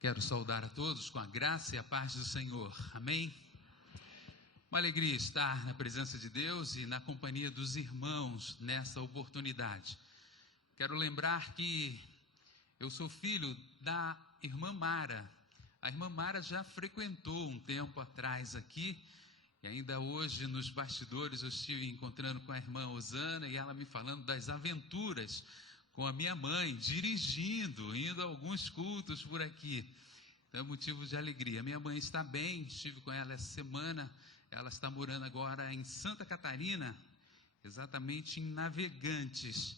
Quero saudar a todos com a graça e a paz do Senhor. Amém? Uma alegria estar na presença de Deus e na companhia dos irmãos nessa oportunidade. Quero lembrar que eu sou filho da irmã Mara. A irmã Mara já frequentou um tempo atrás aqui, e ainda hoje nos bastidores eu estive encontrando com a irmã Osana e ela me falando das aventuras com a minha mãe, dirigindo, indo a alguns cultos por aqui. Então é motivo de alegria. Minha mãe está bem, estive com ela essa semana. Ela está morando agora em Santa Catarina, exatamente em Navegantes.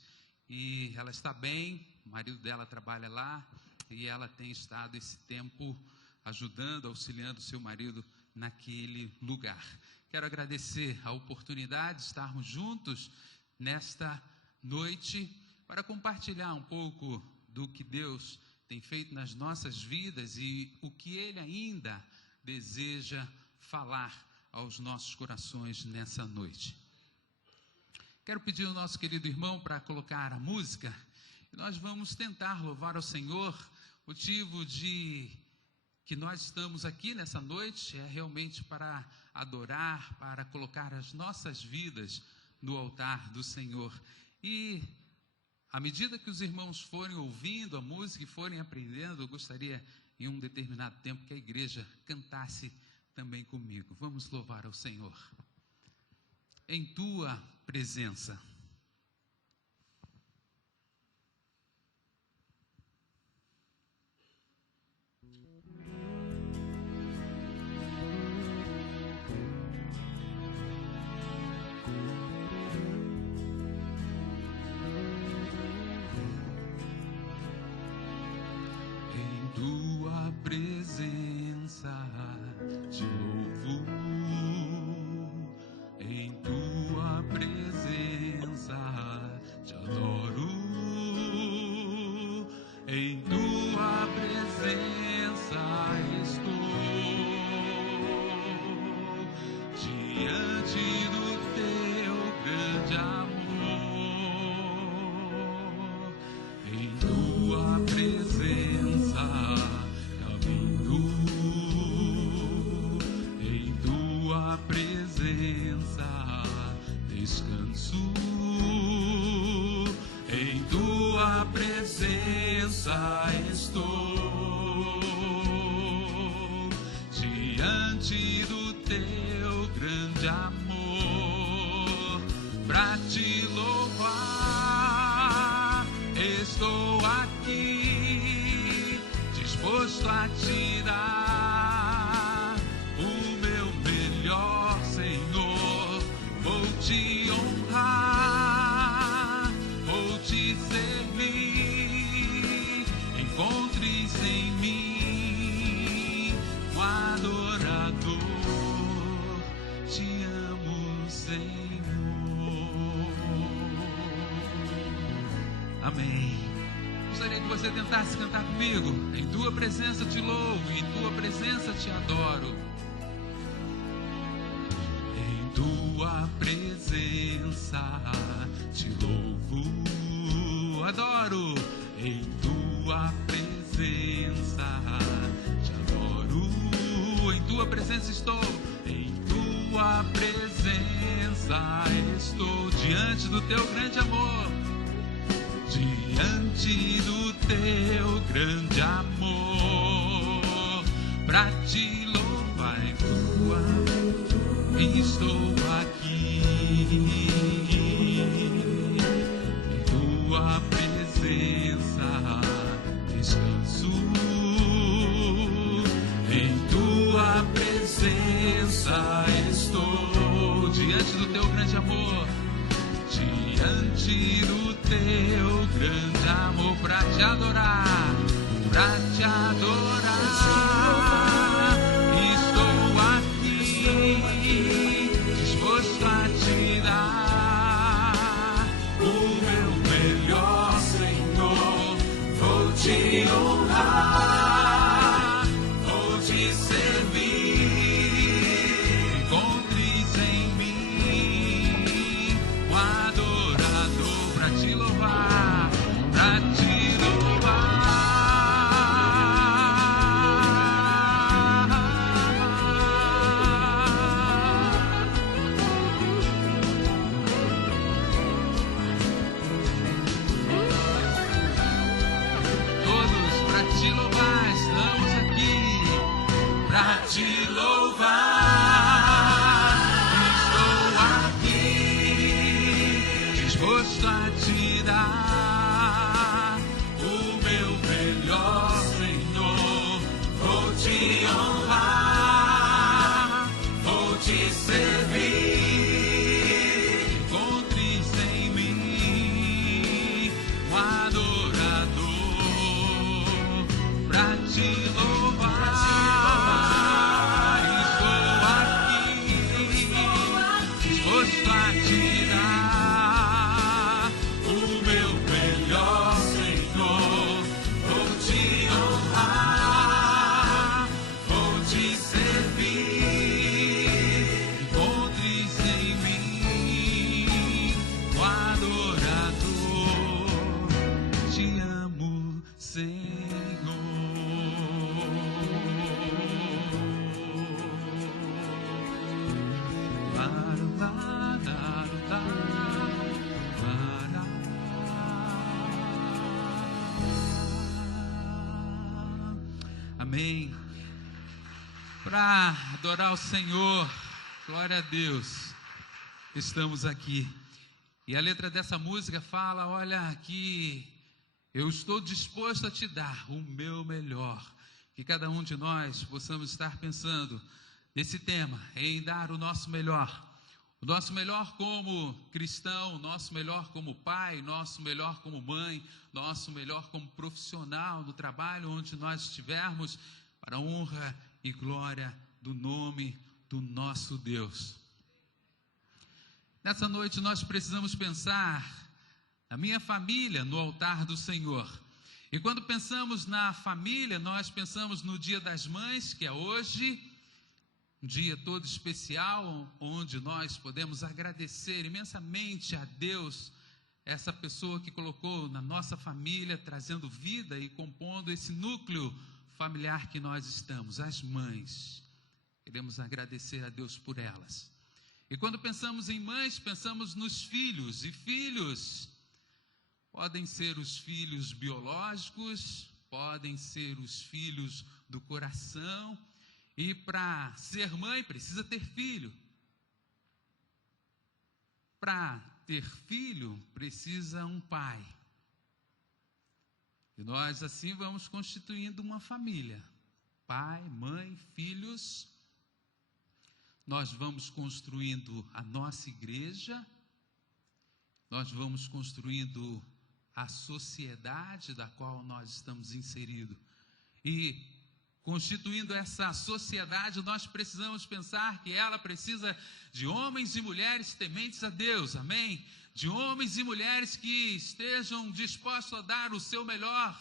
E ela está bem, o marido dela trabalha lá e ela tem estado esse tempo ajudando, auxiliando seu marido naquele lugar. Quero agradecer a oportunidade de estarmos juntos nesta noite para compartilhar um pouco do que Deus tem feito nas nossas vidas e o que Ele ainda deseja falar aos nossos corações nessa noite. Quero pedir ao nosso querido irmão para colocar a música e nós vamos tentar louvar ao Senhor. O motivo de que nós estamos aqui nessa noite é realmente para adorar, para colocar as nossas vidas no altar do Senhor. E à medida que os irmãos forem ouvindo a música e forem aprendendo, eu gostaria em um determinado tempo que a igreja cantasse também comigo. Vamos louvar ao Senhor. Em tua presença. Tua presença te louvo, em tua presença te adoro, em tua presença estou, diante do teu grande amor, em tua presença descanso, em tua presença estou, diante do teu grande amor, pra te louvar, estou aqui, disposto a te dar o meu melhor, Senhor. Vou te honrar, vou te servir, encontres em mim um adorador, te amo, Senhor. Amém. Gostaria que você tentasse cantar comigo. Em tua presença te louvo, em tua presença te adoro. Tua presença te louvo, adoro, em tua presença te adoro, em tua presença estou, em tua presença estou, diante do teu grande amor, diante do teu grande amor, pra te louvar em tua estou aqui, em tua presença descanso, em tua presença estou, diante do teu grande amor, diante do teu grande amor, pra te adorar, pra te adorar. Disposto a te dar o meu melhor, Senhor. Vou te honrar, vou te servir. Encontres em mim um adorador pra te louvar, pra te louvar. te louvar, estamos aqui pra te louvar. Estou aqui, disposto a te dar o meu melhor, Senhor. Vou te honrar, vou te servir. Encontres em mim um adorador pra te louvar. Disposto a te dar o meu melhor, Senhor. Vou te honrar, vou te servir. Encontres em mim o adorador. Te amo, Senhor. Amém. Para adorar o Senhor, glória a Deus, estamos aqui. E a letra dessa música fala: olha aqui, eu estou disposto a te dar o meu melhor. Que cada um de nós possamos estar pensando nesse tema, em dar o nosso melhor. O nosso melhor como cristão, o nosso melhor como pai, nosso melhor como mãe, nosso melhor como profissional do trabalho onde nós estivermos, para a honra e glória do nome do nosso Deus. Nessa noite nós precisamos pensar na minha família no altar do Senhor. E quando pensamos na família, nós pensamos no Dia das Mães, que é hoje, um dia todo especial, onde nós podemos agradecer imensamente a Deus, essa pessoa que colocou na nossa família, trazendo vida e compondo esse núcleo familiar que nós estamos, as mães. Queremos agradecer a Deus por elas. E quando pensamos em mães, pensamos nos filhos, e filhos podem ser os filhos biológicos, podem ser os filhos do coração. E para ser mãe precisa ter filho. Para ter filho precisa um pai. E nós assim vamos constituindo uma família. Pai, mãe, filhos. Nós vamos construindo a nossa igreja. Nós vamos construindo a sociedade da qual nós estamos inseridos. E constituindo essa sociedade, nós precisamos pensar que ela precisa de homens e mulheres tementes a Deus, amém? De homens e mulheres que estejam dispostos a dar o seu melhor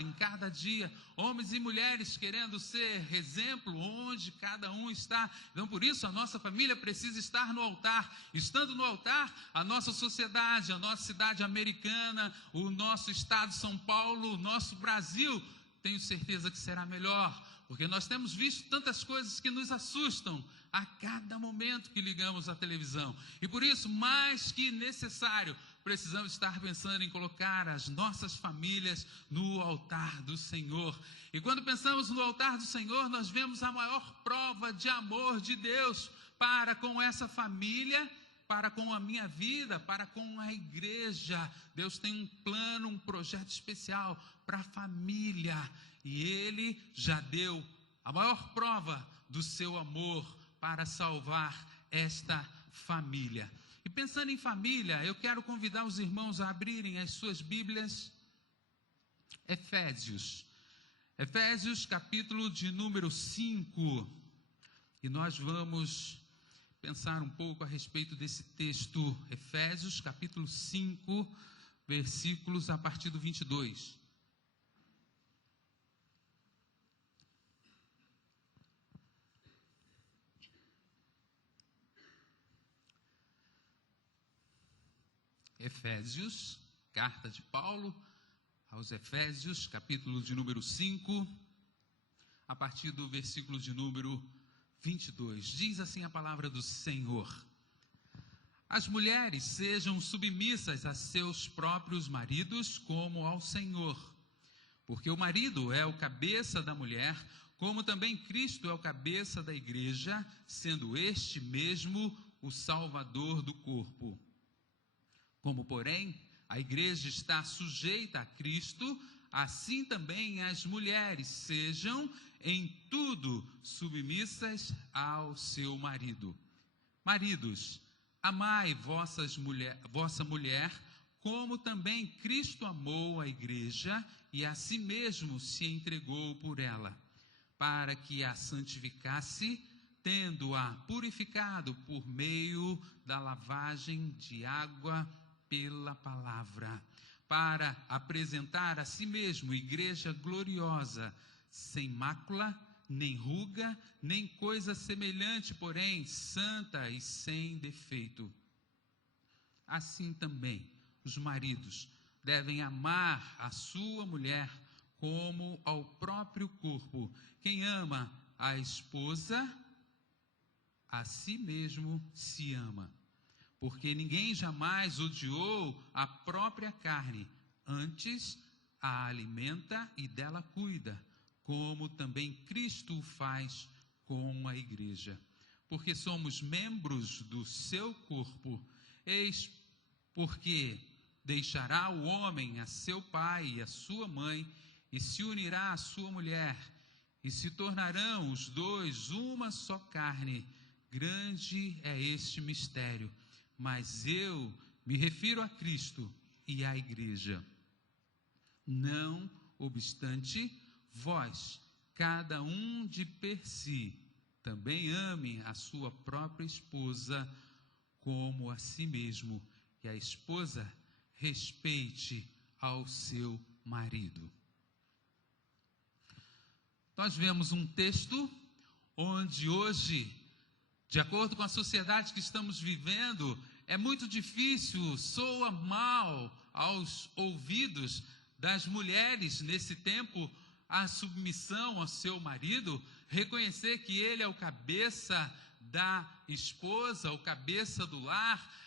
em cada dia. Homens e mulheres querendo ser exemplo onde cada um está. Então, por isso, a nossa família precisa estar no altar. Estando no altar, a nossa sociedade, a nossa cidade americana, o nosso estado de São Paulo, o nosso Brasil, tenho certeza que será melhor, porque nós temos visto tantas coisas que nos assustam a cada momento que ligamos a televisão. E por isso, mais que necessário, precisamos estar pensando em colocar as nossas famílias no altar do Senhor. E quando pensamos no altar do Senhor, nós vemos a maior prova de amor de Deus para com essa família, para com a minha vida, para com a igreja. Deus tem um plano, um projeto especial para a família. E Ele já deu a maior prova do seu amor para salvar esta família. E pensando em família, eu quero convidar os irmãos a abrirem as suas Bíblias. Efésios capítulo de número 5. E nós vamos pensar um pouco a respeito desse texto. Efésios capítulo 5, versículos a partir do 22. Efésios, carta de Paulo aos Efésios, capítulo de número 5, a partir do versículo de número 22. Diz assim a palavra do Senhor: as mulheres sejam submissas a seus próprios maridos como ao Senhor, Porque o marido é o cabeça da mulher, como também Cristo é o cabeça da igreja, sendo este mesmo o Salvador do corpo. Como, porém, a igreja está sujeita a Cristo, assim também as mulheres sejam em tudo submissas ao seu marido. Maridos, amai vossa mulher, como também Cristo amou a igreja e a si mesmo se entregou por ela, para que a santificasse, tendo-a purificado por meio da lavagem de água pela palavra, para apresentar a si mesmo igreja gloriosa, sem mácula, nem ruga, nem coisa semelhante, porém santa e sem defeito. Assim também os maridos devem amar a sua mulher como ao próprio corpo. Quem ama a esposa, a si mesmo se ama. Porque ninguém jamais odiou a própria carne, antes a alimenta e dela cuida, como também Cristo o faz com a igreja. Porque somos membros do seu corpo. Eis porque deixará o homem a seu pai e a sua mãe, e se unirá à sua mulher, e se tornarão os dois uma só carne. Grande é este mistério, mas eu me refiro a Cristo e à igreja. Não obstante, vós, cada um de per si, também ame a sua própria esposa como a si mesmo, e a esposa respeite ao seu marido. Nós vemos um texto onde hoje, de acordo com a sociedade que estamos vivendo, é muito difícil, soa mal aos ouvidos das mulheres nesse tempo a submissão ao seu marido, reconhecer que ele é o cabeça da esposa, o cabeça do lar.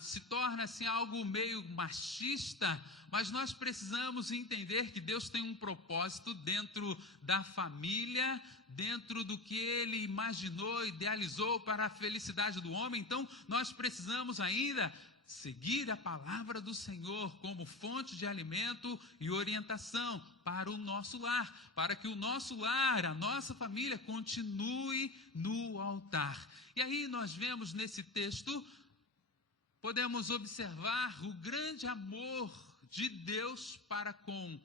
Se torna assim algo meio machista, mas nós precisamos entender que Deus tem um propósito dentro da família, dentro do que Ele imaginou, idealizou para a felicidade do homem. Então nós precisamos ainda seguir a palavra do Senhor como fonte de alimento e orientação para o nosso lar, para que o nosso lar, a nossa família continue no altar. E aí nós vemos nesse texto, podemos observar o grande amor de Deus para com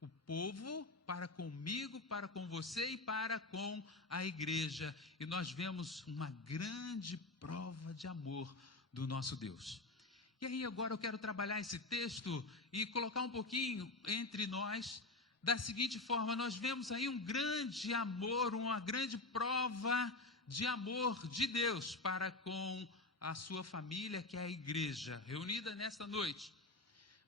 o povo, para comigo, para com você e para com a igreja. E nós vemos uma grande prova de amor do nosso Deus. E aí agora eu quero trabalhar esse texto e colocar um pouquinho entre nós da seguinte forma: nós vemos aí um grande amor, uma grande prova de amor de Deus para com a sua família, que é a igreja, reunida nesta noite.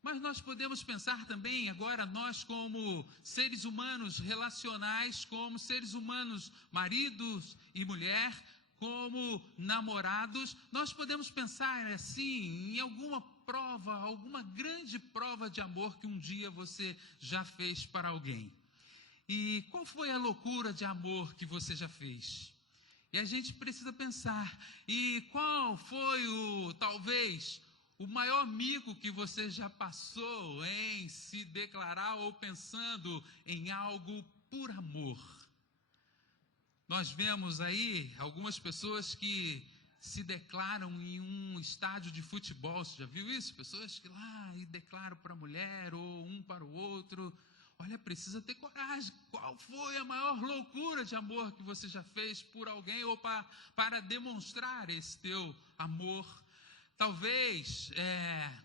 Mas nós podemos pensar também agora, nós como seres humanos relacionais, como seres humanos, maridos e mulher, como namorados, nós podemos pensar assim, em alguma prova, alguma grande prova de amor que um dia você já fez para alguém. E qual foi a loucura de amor que você já fez? E a gente precisa pensar, e qual foi talvez, o maior mico que você já passou em se declarar ou pensando em algo por amor? Nós vemos aí algumas pessoas que se declaram em um estádio de futebol, você já viu isso? Pessoas que lá e declaram para a mulher ou um para o outro. Olha, precisa ter coragem. Qual foi a maior loucura de amor que você já fez por alguém ou para demonstrar esse teu amor? Talvez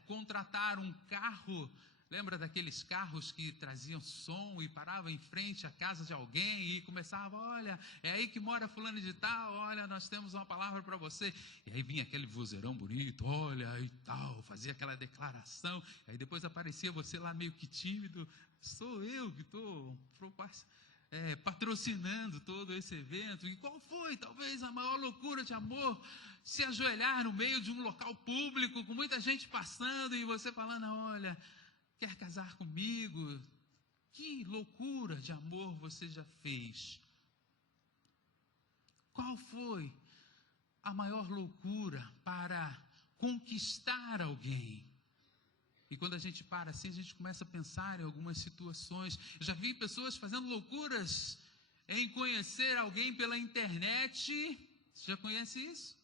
contratar um carro. Lembra daqueles carros que traziam som e paravam em frente à casa de alguém e começava: olha, é aí que mora fulano de tal, olha, nós temos uma palavra para você. E aí vinha aquele vozeirão bonito, olha e tal, fazia aquela declaração. Aí depois aparecia você lá meio que tímido: sou eu que estou patrocinando todo esse evento. E qual foi talvez a maior loucura de amor? Se ajoelhar no meio de um local público com muita gente passando e você falando: olha, quer casar comigo? Que loucura de amor você já fez? Qual foi a maior loucura para conquistar alguém? E quando a gente para assim, a gente começa a pensar em algumas situações. Eu já vi pessoas fazendo loucuras em conhecer alguém pela internet. Você já conhece isso?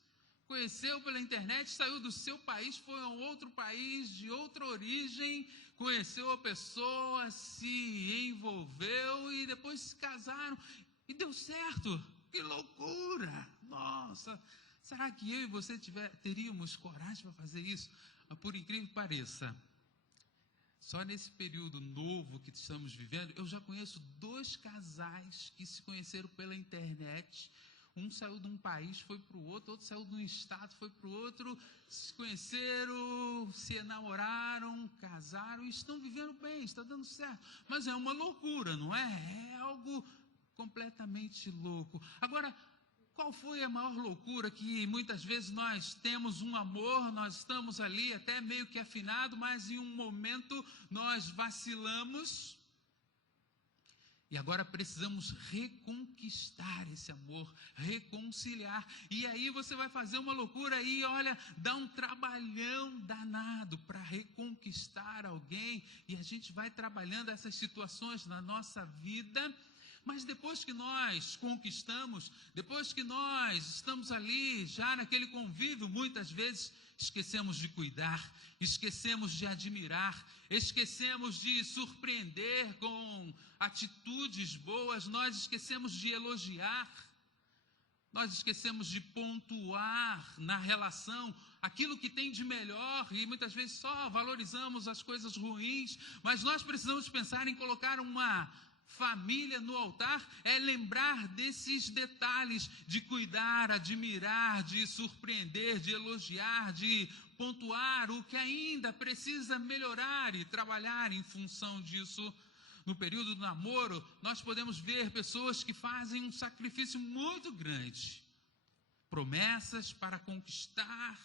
Conheceu pela internet, saiu do seu país, foi a um outro país, de outra origem, conheceu a pessoa, se envolveu e depois se casaram. E deu certo. Que loucura! Nossa! Será que eu e você teríamos coragem para fazer isso? Por incrível que pareça, só nesse período novo que estamos vivendo, eu já conheço 2 casais que se conheceram pela internet. Um saiu de um país, foi para o outro saiu de um estado, foi para o outro, se conheceram, se namoraram, casaram e estão vivendo bem, está dando certo. Mas é uma loucura, não é? É algo completamente louco. Agora, qual foi a maior loucura? Que muitas vezes nós temos um amor, nós estamos ali até meio que afinado, mas em um momento nós vacilamos. E agora precisamos reconquistar esse amor, reconciliar. E aí você vai fazer uma loucura e olha, dá um trabalhão danado para reconquistar alguém. E a gente vai trabalhando essas situações na nossa vida. Mas depois que nós conquistamos, depois que nós estamos ali já naquele convívio, muitas vezes esquecemos de cuidar, esquecemos de admirar, esquecemos de surpreender com atitudes boas, nós esquecemos de elogiar, nós esquecemos de pontuar na relação aquilo que tem de melhor e muitas vezes só valorizamos as coisas ruins, mas nós precisamos pensar em colocar uma família no altar, é lembrar desses detalhes de cuidar, admirar, de surpreender, de elogiar, de pontuar o que ainda precisa melhorar e trabalhar em função disso. No período do namoro, nós podemos ver pessoas que fazem um sacrifício muito grande, promessas para conquistar,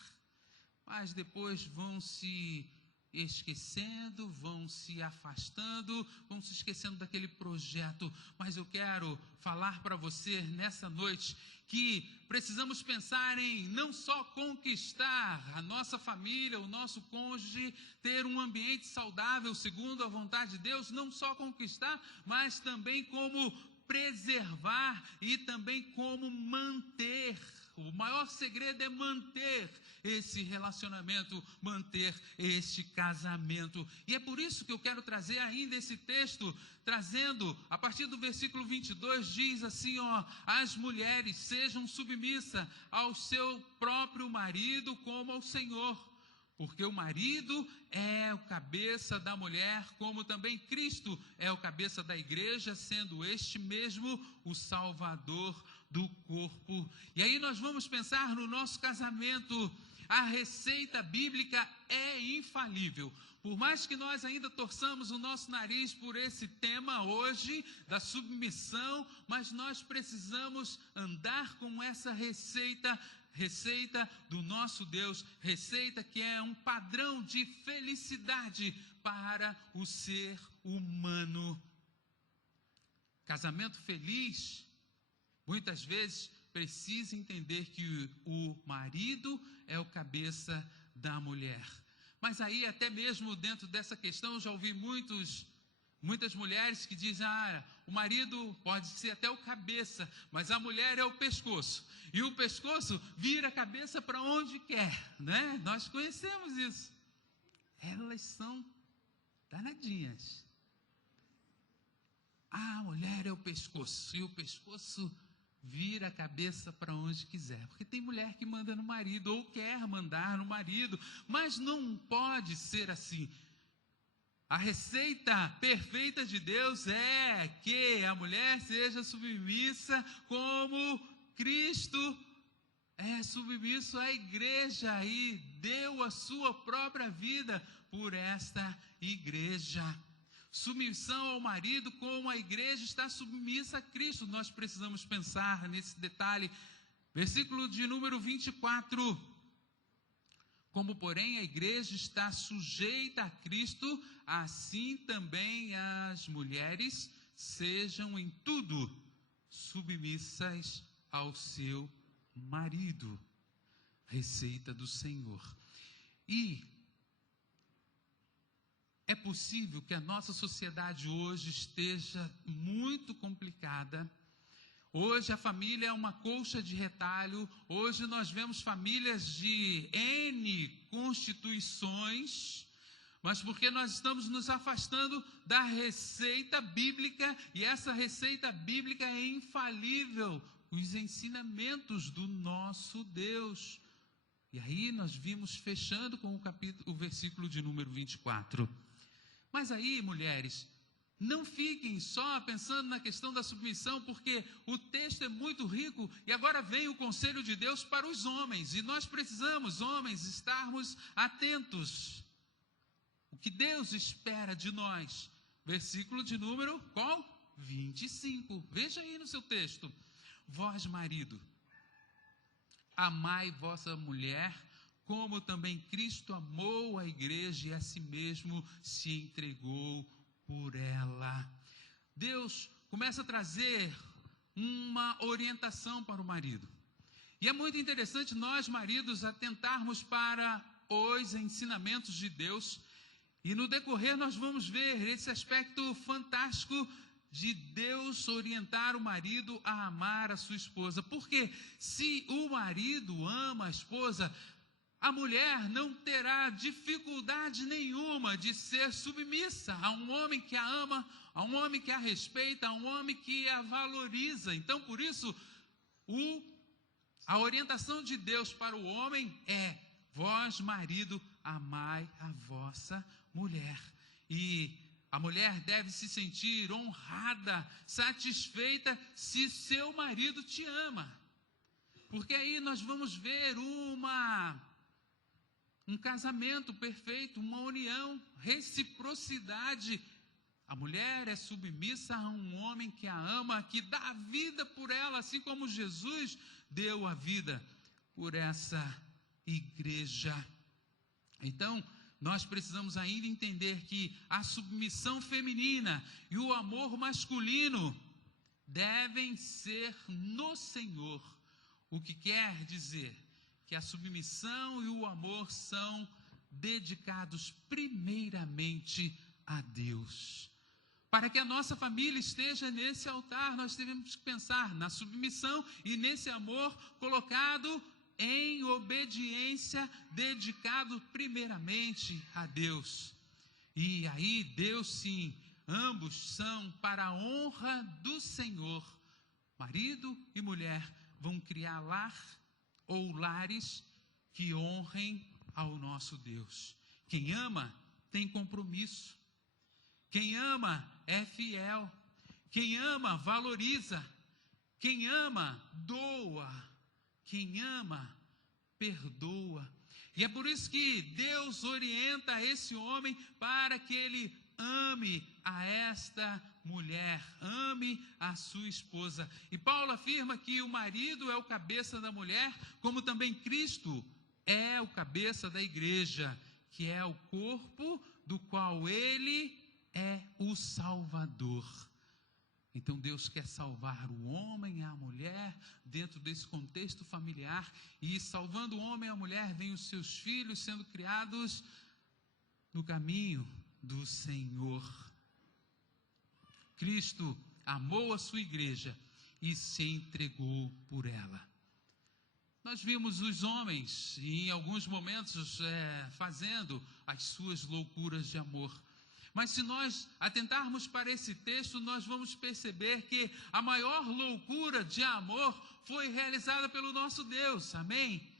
mas depois vão se esquecendo, vão se afastando, vão se esquecendo daquele projeto. Mas eu quero falar para você nessa noite que precisamos pensar em não só conquistar a nossa família, o nosso cônjuge, ter um ambiente saudável segundo a vontade de Deus, não só conquistar, mas também como preservar e também como manter. O maior segredo é manter esse relacionamento, manter este casamento. E é por isso que eu quero trazer ainda esse texto, trazendo, a partir do versículo 22, diz assim, as mulheres sejam submissas ao seu próprio marido como ao Senhor. Porque o marido é o cabeça da mulher, como também Cristo é o cabeça da igreja, sendo este mesmo o Salvador do corpo. E aí nós vamos pensar no nosso casamento. A receita bíblica é infalível. Por mais que nós ainda torçamos o nosso nariz por esse tema hoje, da submissão, mas nós precisamos andar com essa receita do nosso Deus, receita que é um padrão de felicidade para o ser humano. Casamento feliz, muitas vezes, precisa entender que o marido é o cabeça da mulher. Mas aí, até mesmo dentro dessa questão, eu já ouvi muitas mulheres que dizem, o marido pode ser até o cabeça, mas a mulher é o pescoço. E o pescoço vira a cabeça para onde quer, né? Nós conhecemos isso. Elas são danadinhas. A mulher é o pescoço, e o pescoço vira a cabeça para onde quiser. Porque tem mulher que manda no marido, ou quer mandar no marido, mas não pode ser assim. A receita perfeita de Deus é que a mulher seja submissa como Cristo é submisso à igreja e deu a sua própria vida por esta igreja. Submissão ao marido como a igreja está submissa a Cristo. Nós precisamos pensar nesse detalhe. Versículo de número 24. Como, porém, a igreja está sujeita a Cristo, assim também as mulheres sejam em tudo submissas ao seu marido. Receita do Senhor. E é possível que a nossa sociedade hoje esteja muito complicada. Hoje a família é uma colcha de retalho. Hoje nós vemos famílias de N constituições, mas porque nós estamos nos afastando da receita bíblica, e essa receita bíblica é infalível, os ensinamentos do nosso Deus. E aí nós vimos fechando com o versículo de número 24. Mas aí, mulheres, não fiquem só pensando na questão da submissão, porque o texto é muito rico e agora vem o conselho de Deus para os homens. E nós precisamos, homens, estarmos atentos. O que Deus espera de nós. Versículo de número qual? 25. Veja aí no seu texto. Vós, marido, amai vossa mulher, como também Cristo amou a igreja e a si mesmo se entregou por ela. Deus começa a trazer uma orientação para o marido. E é muito interessante nós, maridos, atentarmos para os ensinamentos de Deus. E no decorrer nós vamos ver esse aspecto fantástico de Deus orientar o marido a amar a sua esposa. Porque se o marido ama a esposa, a mulher não terá dificuldade nenhuma de ser submissa a um homem que a ama, a um homem que a respeita, a um homem que a valoriza. Então, por isso, a orientação de Deus para o homem é: vós, marido, amai a vossa mulher. E a mulher deve se sentir honrada, satisfeita, se seu marido te ama. Porque aí nós vamos ver um casamento perfeito, uma união, reciprocidade. A mulher é submissa a um homem que a ama, que dá a vida por ela, assim como Jesus deu a vida por essa igreja. Então, nós precisamos ainda entender que a submissão feminina e o amor masculino devem ser no Senhor. O que quer dizer que a submissão e o amor são dedicados primeiramente a Deus. Para que a nossa família esteja nesse altar, nós devemos pensar na submissão e nesse amor colocado em obediência, dedicado primeiramente a Deus. E aí, Deus sim, ambos são para a honra do Senhor. Marido e mulher vão criar lar ou lares que honrem ao nosso Deus. Quem ama tem compromisso. Quem ama é fiel. Quem ama valoriza. Quem ama doa. Quem ama perdoa. E é por isso que Deus orienta esse homem para que ele ame a esta mulher, ame a sua esposa. E Paulo afirma que o marido é o cabeça da mulher, como também Cristo é o cabeça da igreja, que é o corpo do qual ele é o Salvador. Então Deus quer salvar o homem e a mulher dentro desse contexto familiar, e salvando o homem e a mulher, vem os seus filhos sendo criados no caminho do Senhor. Cristo amou a sua igreja e se entregou por ela. Nós vimos os homens, em alguns momentos, fazendo as suas loucuras de amor. Mas se nós atentarmos para esse texto, nós vamos perceber que a maior loucura de amor foi realizada pelo nosso Deus, amém?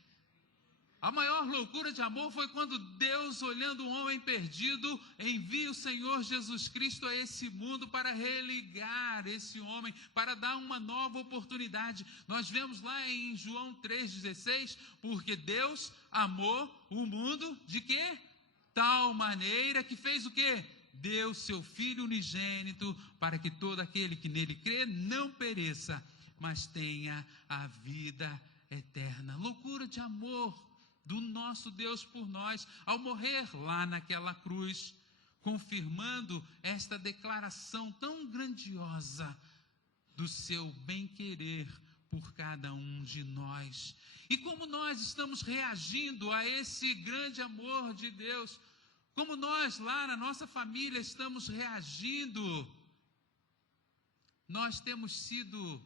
A maior loucura de amor foi quando Deus, olhando o homem perdido, envia o Senhor Jesus Cristo a esse mundo para religar esse homem, para dar uma nova oportunidade. Nós vemos lá em João 3,16, porque Deus amou o mundo de quê? Tal maneira que fez o quê? Deu seu Filho unigênito, para que todo aquele que nele crê não pereça, mas tenha a vida eterna. Loucura de amor do nosso Deus por nós, ao morrer lá naquela cruz, confirmando esta declaração tão grandiosa do seu bem-querer por cada um de nós. E como nós estamos reagindo a esse grande amor de Deus, como nós lá na nossa família estamos reagindo, nós temos sido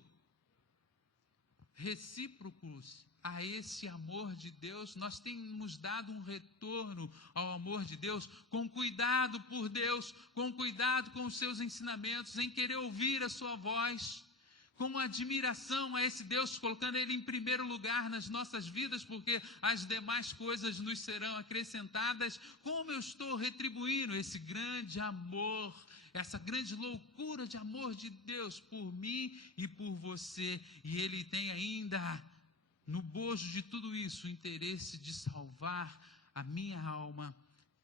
recíprocos a esse amor de Deus, nós temos dado um retorno ao amor de Deus, com cuidado por Deus, com cuidado com os seus ensinamentos, em querer ouvir a sua voz, com admiração a esse Deus, colocando Ele em primeiro lugar nas nossas vidas, porque as demais coisas nos serão acrescentadas. Como eu estou retribuindo esse grande amor, essa grande loucura de amor de Deus por mim e por você? E Ele tem ainda, no bojo de tudo isso, o interesse de salvar a minha alma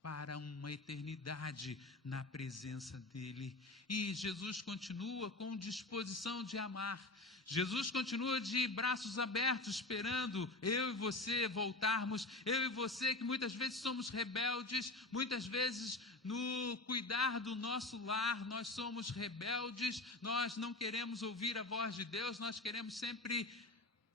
para uma eternidade na presença dEle. E Jesus continua com disposição de amar. Jesus continua de braços abertos, esperando eu e você voltarmos. Eu e você que muitas vezes somos rebeldes, muitas vezes no cuidar do nosso lar nós somos rebeldes, nós não queremos ouvir a voz de Deus, nós queremos sempre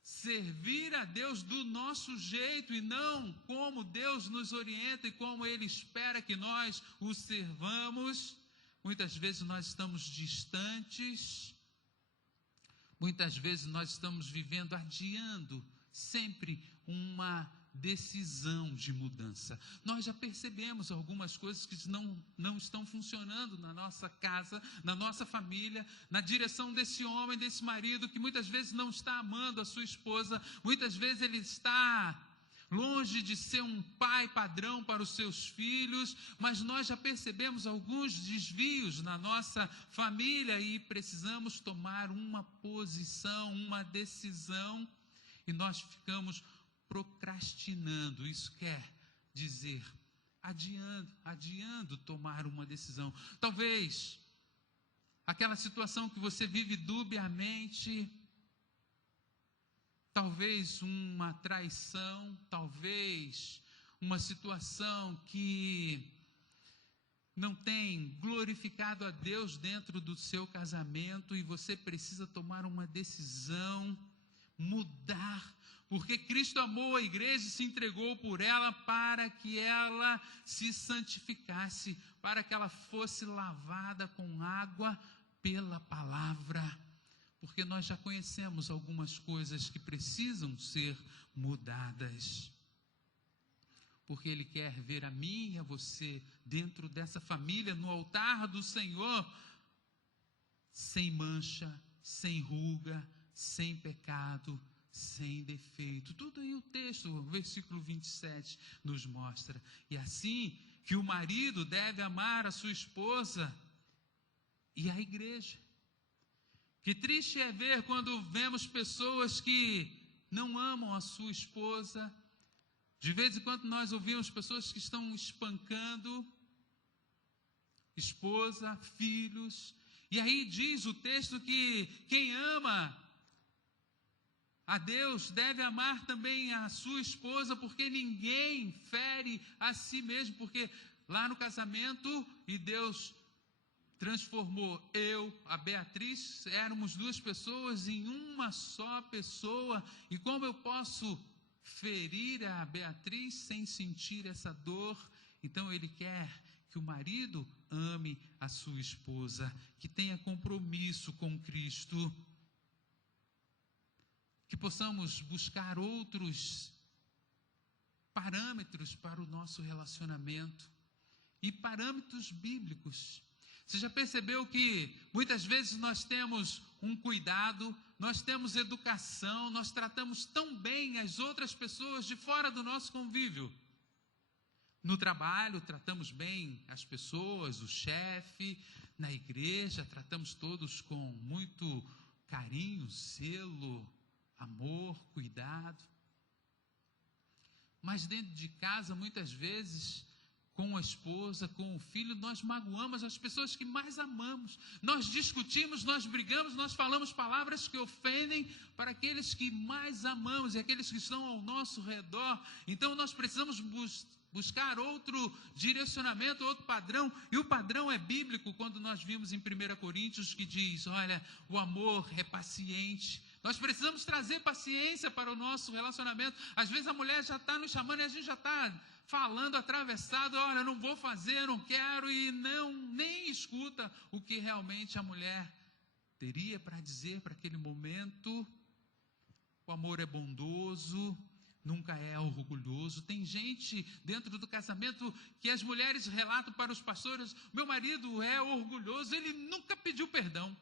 servir a Deus do nosso jeito e não como Deus nos orienta e como Ele espera que nós o servamos. Muitas vezes nós estamos distantes, muitas vezes nós estamos vivendo, adiando sempre uma decisão de mudança. Nós já percebemos algumas coisas que não estão funcionando na nossa casa, na nossa família, na direção desse homem, desse marido, que muitas vezes não está amando a sua esposa, muitas vezes ele está longe de ser um pai padrão para os seus filhos, mas nós já percebemos alguns desvios na nossa família e precisamos tomar uma posição, uma decisão, e nós ficamos procrastinando. Isso quer dizer adiando tomar uma decisão. Talvez aquela situação que você vive dubiamente, talvez uma traição, talvez uma situação que não tem glorificado a Deus dentro do seu casamento, e você precisa tomar uma decisão, mudar, porque Cristo amou a igreja e se entregou por ela para que ela se santificasse, para que ela fosse lavada com água pela palavra, porque nós já conhecemos algumas coisas que precisam ser mudadas, porque Ele quer ver a mim e a você dentro dessa família, no altar do Senhor, sem mancha, sem ruga, sem pecado, sem defeito. Tudo aí o texto, o versículo 27 nos mostra. E assim que o marido deve amar a sua esposa e a igreja. Que triste é ver quando vemos pessoas que não amam a sua esposa. De vez em quando nós ouvimos pessoas que estão espancando esposa, filhos. E aí diz o texto que quem ama a Deus deve amar também a sua esposa, porque ninguém fere a si mesmo, porque lá no casamento, e Deus transformou a Beatriz, éramos duas pessoas em uma só pessoa, e como eu posso ferir a Beatriz sem sentir essa dor? Então Ele quer que o marido ame a sua esposa, que tenha compromisso com Cristo, que possamos buscar outros parâmetros para o nosso relacionamento, e parâmetros bíblicos. Você já percebeu que muitas vezes nós temos um cuidado, nós temos educação, nós tratamos tão bem as outras pessoas de fora do nosso convívio? No trabalho, tratamos bem as pessoas, o chefe, na igreja, tratamos todos com muito carinho, zelo, amor, cuidado. Mas dentro de casa, muitas vezes, com a esposa, com o filho, nós magoamos as pessoas que mais amamos. Nós discutimos, nós brigamos, nós falamos palavras que ofendem para aqueles que mais amamos e aqueles que estão ao nosso redor. Então nós precisamos buscar outro direcionamento, outro padrão, e o padrão é bíblico, quando nós vimos em 1 Coríntios que diz, olha, o amor é paciente. Nós precisamos trazer paciência para o nosso relacionamento. Às vezes a mulher já está nos chamando e a gente já está falando atravessado, olha, não vou fazer, não quero, e nem escuta o que realmente a mulher teria para dizer para aquele momento. O amor é bondoso, nunca é orgulhoso. Tem gente dentro do casamento que as mulheres relatam para os pastores, meu marido é orgulhoso, ele nunca pediu perdão,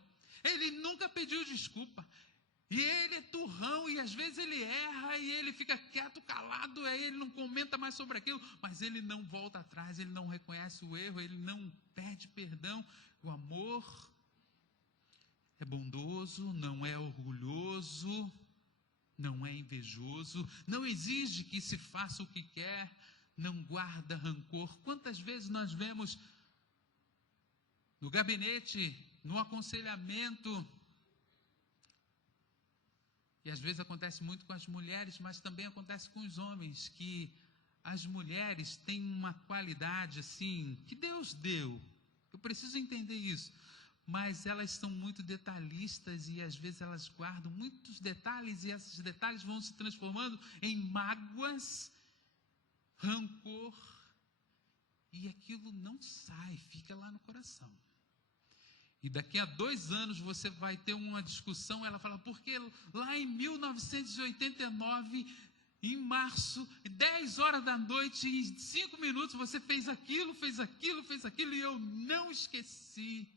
ele nunca pediu desculpa, e ele é turrão, e às vezes ele erra, e ele fica quieto, calado, aí ele não comenta mais sobre aquilo, mas ele não volta atrás, ele não reconhece o erro, ele não pede perdão. O amor é bondoso, não é orgulhoso, não é invejoso, não exige que se faça o que quer, não guarda rancor. Quantas vezes nós vemos no gabinete, no aconselhamento, e às vezes acontece muito com as mulheres, mas também acontece com os homens, que as mulheres têm uma qualidade assim, que Deus deu, eu preciso entender isso, mas elas são muito detalhistas e às vezes elas guardam muitos detalhes e esses detalhes vão se transformando em mágoas, rancor, e aquilo não sai, fica lá no coração. E daqui a 2 anos você vai ter uma discussão, ela fala, porque lá em 1989, em março, 10 horas da noite, em 5 minutos você fez aquilo, e eu não esqueci.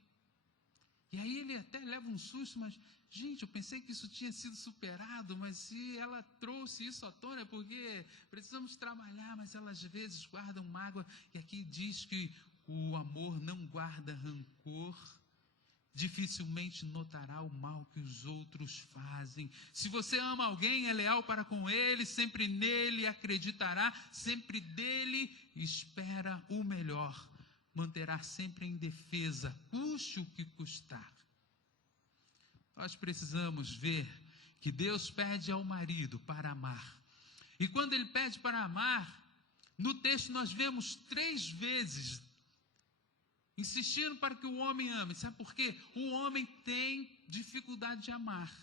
E aí ele até leva um susto, mas, gente, eu pensei que isso tinha sido superado, mas se ela trouxe isso à tona, é porque precisamos trabalhar, mas elas às vezes guardam mágoa, e aqui diz que o amor não guarda rancor, dificilmente notará o mal que os outros fazem. Se você ama alguém, é leal para com ele, sempre nele acreditará, sempre dele espera o melhor, manterá sempre em defesa, custe o que custar. Nós precisamos ver que Deus pede ao marido para amar. E quando ele pede para amar, no texto nós vemos 3 vezes insistindo para que o homem ame. Sabe por quê? O homem tem dificuldade de amar.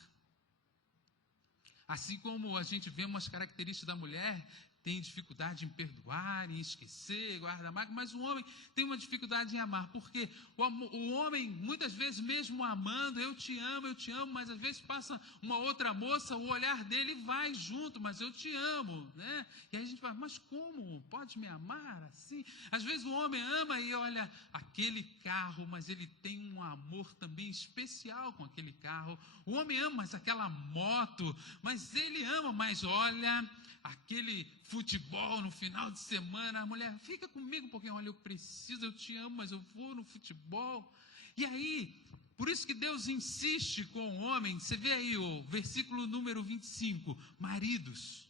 Assim como a gente vê umas características da mulher, tem dificuldade em perdoar, em esquecer, guardar mágoa, mas o homem tem uma dificuldade em amar, porque o homem, muitas vezes mesmo amando, eu te amo, mas às vezes passa uma outra moça, o olhar dele vai junto, mas eu te amo, né? E aí a gente fala, mas como? Pode me amar assim? Às vezes o homem ama e olha aquele carro, mas ele tem um amor também especial com aquele carro. O homem ama mais aquela moto, mas ele ama, mas olha aquele futebol no final de semana, a mulher, fica comigo um pouquinho, olha, eu te amo, mas eu vou no futebol. E aí, por isso que Deus insiste com o homem, você vê aí o versículo número 25, maridos,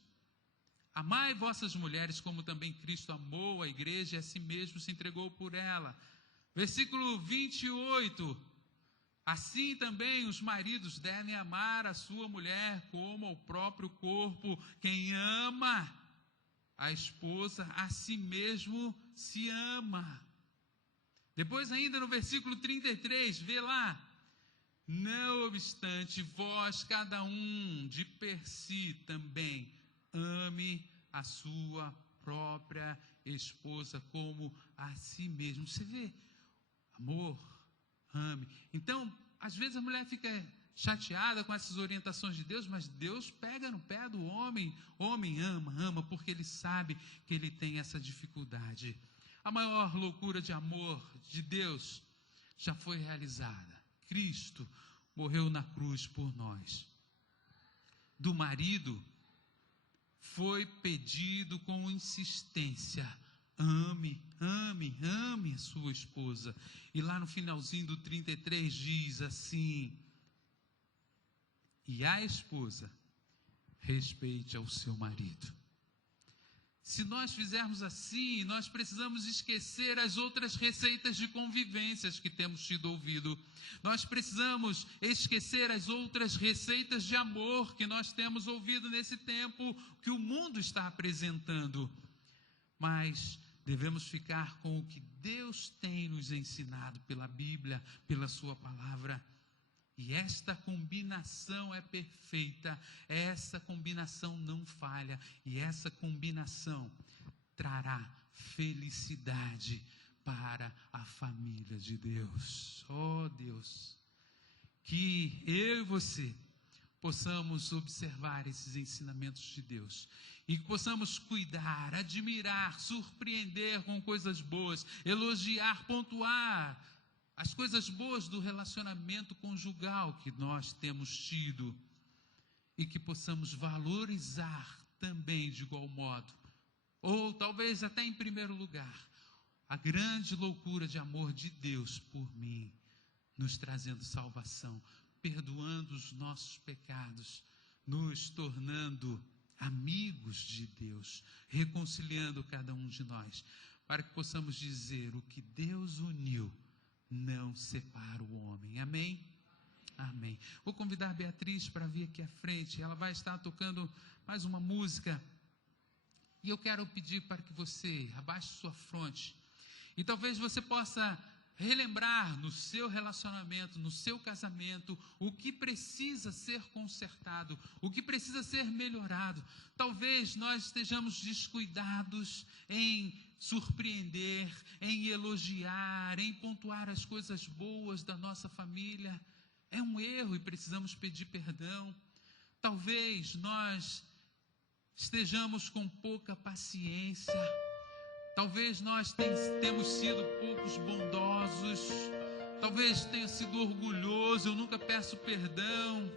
amai vossas mulheres como também Cristo amou a igreja e a si mesmo se entregou por ela. Versículo 28, assim também os maridos devem amar a sua mulher como ao próprio corpo. Quem ama a esposa, a si mesmo se ama. Depois ainda no versículo 33, vê lá. Não obstante, vós cada um de per si também ame a sua própria esposa como a si mesmo. Você vê? Amor, ame. Então, às vezes a mulher fica chateada com essas orientações de Deus, mas Deus pega no pé do homem. Homem ama, porque ele sabe que ele tem essa dificuldade. A maior loucura de amor de Deus já foi realizada. Cristo morreu na cruz por nós. Do marido foi pedido com insistência: ame a sua esposa. E lá no finalzinho do 33 diz assim: e a esposa respeite ao seu marido. Se nós fizermos assim, nós precisamos esquecer as outras receitas de convivências que temos tido ouvido. Nós precisamos esquecer as outras receitas de amor que nós temos ouvido nesse tempo que o mundo está apresentando. Mas devemos ficar com o que Deus tem nos ensinado pela Bíblia, pela sua palavra. E esta combinação é perfeita, essa combinação não falha, e essa combinação trará felicidade para a família de Deus. Oh Deus, que eu e você possamos observar esses ensinamentos de Deus e que possamos cuidar, admirar, surpreender com coisas boas, elogiar, pontuar as coisas boas do relacionamento conjugal que nós temos tido e que possamos valorizar também de igual modo, ou talvez até em primeiro lugar, a grande loucura de amor de Deus por mim, nos trazendo salvação, perdoando os nossos pecados, nos tornando amigos de Deus, reconciliando cada um de nós, para que possamos dizer: o que Deus uniu, não separa o homem. Amém? Amém. Vou convidar a Beatriz para vir aqui à frente. Ela vai estar tocando mais uma música. E eu quero pedir para que você abaixe sua fronte. E talvez você possa relembrar no seu relacionamento, no seu casamento, o que precisa ser consertado, o que precisa ser melhorado. Talvez nós estejamos descuidados em surpreender, em elogiar, em pontuar as coisas boas da nossa família. É um erro e precisamos pedir perdão. Talvez nós estejamos com pouca paciência. Talvez nós temos sido poucos bondosos. Talvez tenha sido orgulhoso. Eu nunca peço perdão.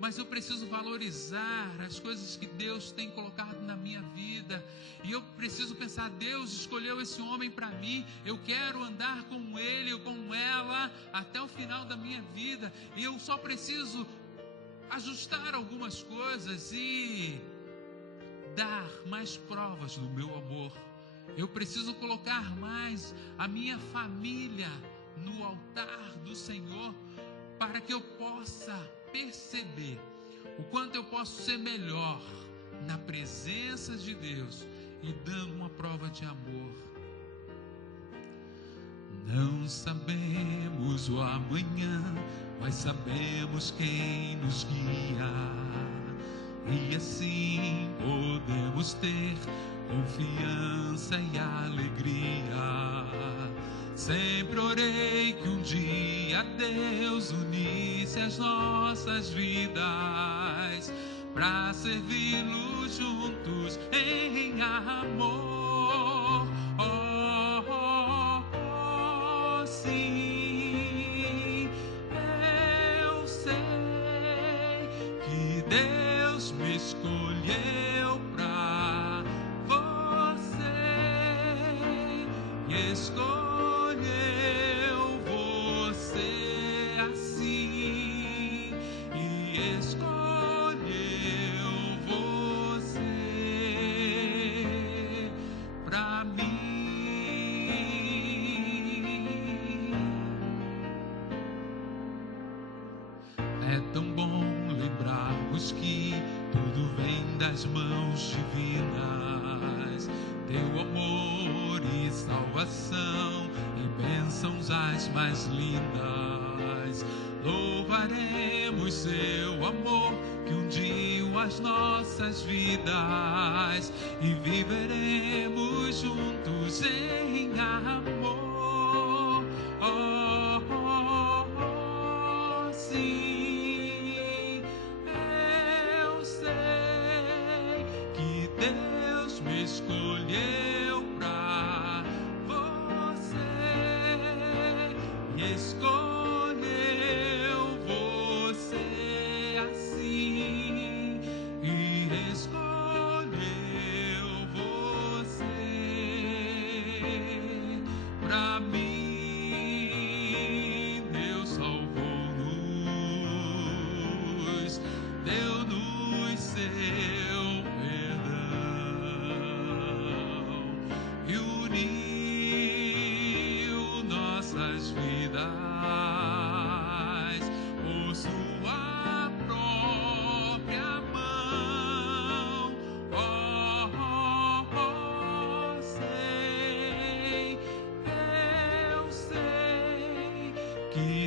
Mas eu preciso valorizar as coisas que Deus tem colocado na minha vida. E eu preciso pensar: Deus escolheu esse homem para mim. Eu quero andar com ele ou com ela até o final da minha vida. E eu só preciso ajustar algumas coisas e dar mais provas do meu amor. Eu preciso colocar mais a minha família no altar do Senhor, para que eu possa perceber o quanto eu posso ser melhor na presença de Deus e dando uma prova de amor. Não sabemos o amanhã, mas sabemos quem nos guia, e assim podemos ter confiança e alegria. Sempre orei que um dia Deus unisse as nossas vidas para servi-lo juntos em amor. Oh, oh, oh, sim, eu sei que Deus me escolheu para você e escolheu que tudo vem das mãos divinas, teu amor e salvação e bênçãos as mais lindas. Louvaremos seu amor que ungiu as nossas vidas e viveremos juntos em amor. Oh, oh, oh, sim. Escolheu pra você e escolheu você assim e escolheu você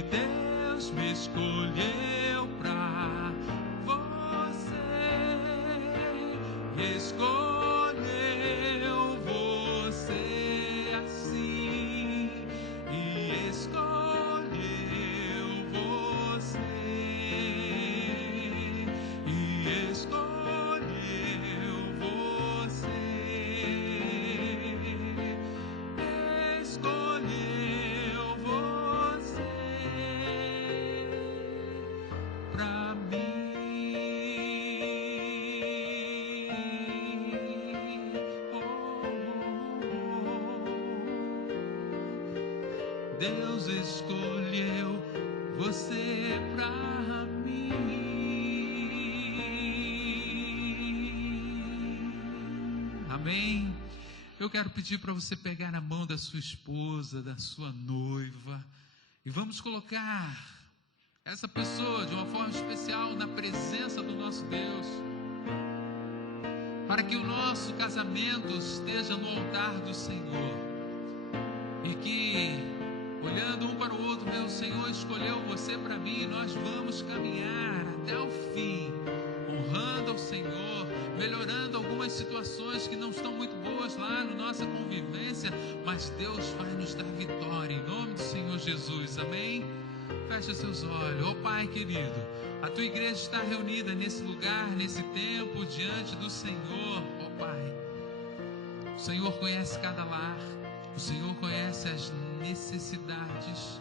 que Deus me escolheu pra você, escolheu você assim, e escolheu você, e escolheu você, escolheu você pra mim. Deus escolheu você pra mim. Amém? Eu quero pedir para você pegar na mão da sua esposa, da sua noiva, e vamos colocar essa pessoa de uma forma especial na presença do nosso Deus, para que o nosso casamento esteja no altar do Senhor, e que, olhando um para o outro, meu Senhor escolheu você para mim, e nós vamos caminhar até o fim, honrando ao Senhor, melhorando algumas situações que não estão muito boas lá na nossa convivência, mas Deus vai nos dar vitória, em nome do Senhor Jesus, amém? Fecha seus olhos. Ó Pai querido, a tua igreja está reunida nesse lugar, nesse tempo, diante do Senhor. Ó Pai, o Senhor conhece cada lar, o Senhor conhece as necessidades.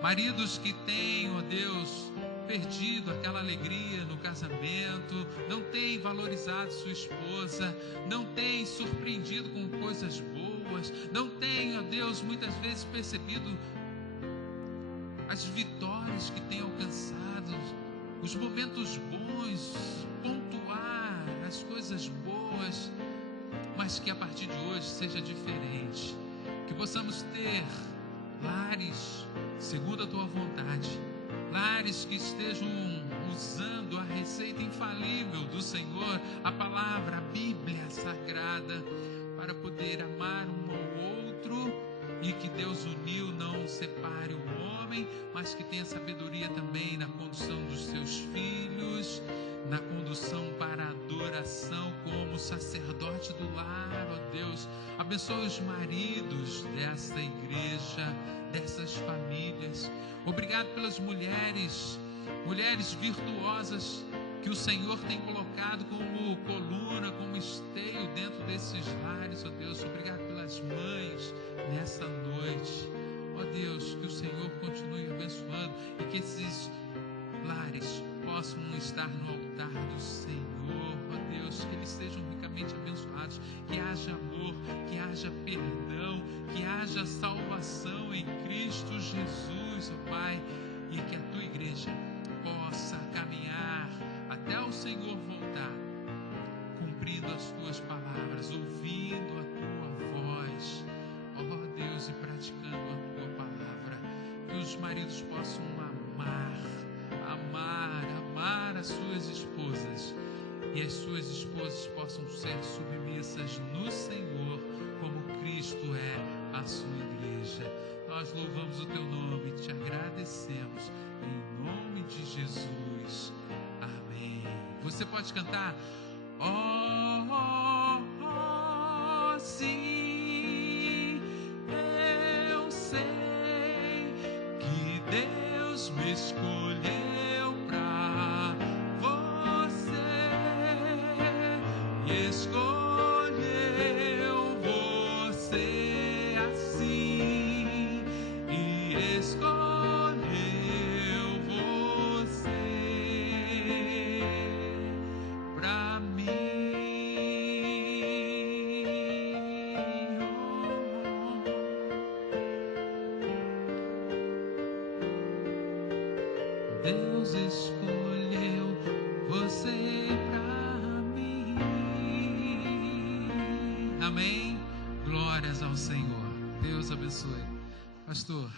Maridos que têm, ó Deus, perdido aquela alegria no casamento, não têm valorizado sua esposa, não têm surpreendido com coisas boas, não têm, ó Deus, muitas vezes percebido as vitórias que têm alcançado, os momentos bons, pontuar as coisas boas, mas que a partir de hoje seja diferente, que possamos ter lares segundo a tua vontade, lares que estejam usando a receita infalível do Senhor, a palavra, a Bíblia Sagrada, para poder amar um ao outro, e que Deus uniu não separe o homem, mas que tenha sabedoria também na condução dos seus filhos, na condução para a adoração como sacerdote do lar, ó Deus. Abençoa os maridos desta igreja, dessas famílias. Obrigado pelas mulheres virtuosas que o Senhor tem colocado como coluna, como esteio dentro desses lares, ó Deus. Obrigado pelas mães nessa noite, ó Deus, que o Senhor continue abençoando e que esses lares possam estar no altar do Senhor, ó Deus, que eles sejam ricamente abençoados, que haja amor, que haja perdão, que haja salvação em Cristo Jesus, ó Pai, e que a tua igreja possa caminhar até o Senhor voltar, cumprindo as tuas palavras, ouvindo a tua voz, ó Deus, e praticando a tua palavra. Que os maridos possam amar as suas esposas, e as suas esposas possam ser submissas no Senhor, como Cristo é a sua igreja. Nós louvamos o teu nome e te agradecemos em nome de Jesus. Amém. Você pode cantar: oh, sim, eu sei que Deus me escolheu pra você, e escolheu você assim, e escolheu você pra mim. Deus escolheu você pra mim. Amém? Glórias ao Senhor. Deus abençoe. Pastor.